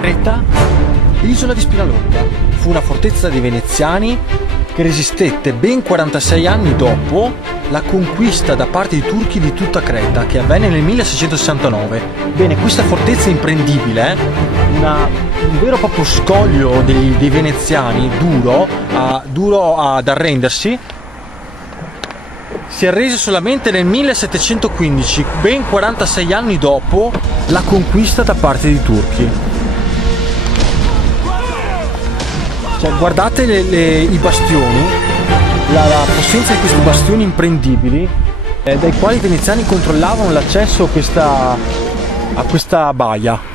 Creta, isola di Spinalonga. Fu una fortezza dei veneziani che resistette ben 46 anni dopo la conquista da parte dei turchi di tutta Creta, che avvenne nel 1669. Bene, questa fortezza imprendibile, un vero e proprio scoglio dei veneziani, duro ad arrendersi, si arrese solamente nel 1715, ben 46 anni dopo la conquista da parte dei turchi. Cioè, guardate i bastioni, la potenza di questi bastioni imprendibili, dai quali i veneziani controllavano l'accesso a questa baia.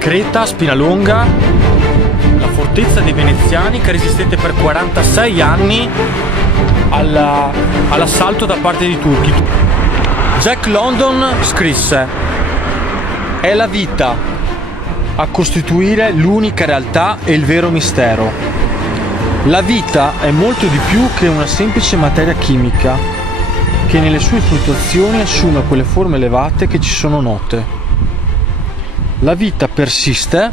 Creta, Spinalonga, la fortezza dei veneziani che resistette per 46 anni all'assalto da parte dei turchi. Jack London scrisse: "È la vita a costituire l'unica realtà e il vero mistero. La vita è molto di più che una semplice materia chimica, che nelle sue fluttuazioni assume quelle forme elevate che ci sono note. La vita persiste,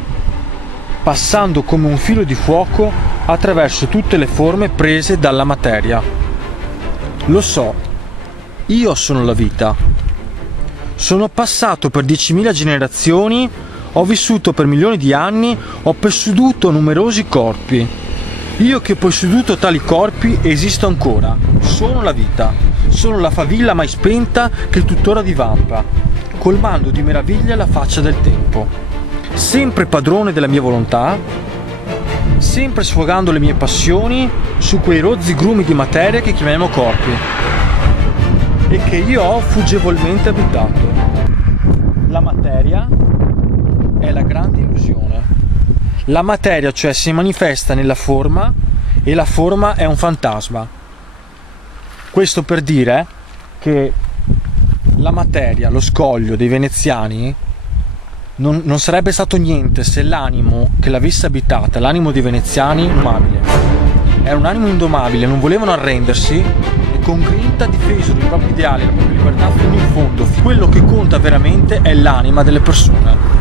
passando come un filo di fuoco attraverso tutte le forme prese dalla materia. Lo so, io sono la vita. Sono passato per 10.000 generazioni Ho vissuto per milioni di anni, ho posseduto numerosi corpi. Io che ho posseduto tali corpi esisto ancora. Sono la vita, sono la favilla mai spenta che tuttora divampa, colmando di meraviglia la faccia del tempo. Sempre padrone della mia volontà, sempre sfogando le mie passioni su quei rozzi grumi di materia che chiamiamo corpi e che io ho fuggevolmente abitato. La materia è la grande illusione. La materia, cioè, si manifesta nella forma e la forma è un fantasma. Questo per dire che la materia, lo scoglio dei veneziani, non sarebbe stato niente se l'animo che l'avesse abitata, l'animo dei veneziani, indomabile. Era un animo indomabile, non volevano arrendersi e con grinta difesero i propri ideali, la propria libertà fino in fondo. Quello che conta veramente è l'anima delle persone.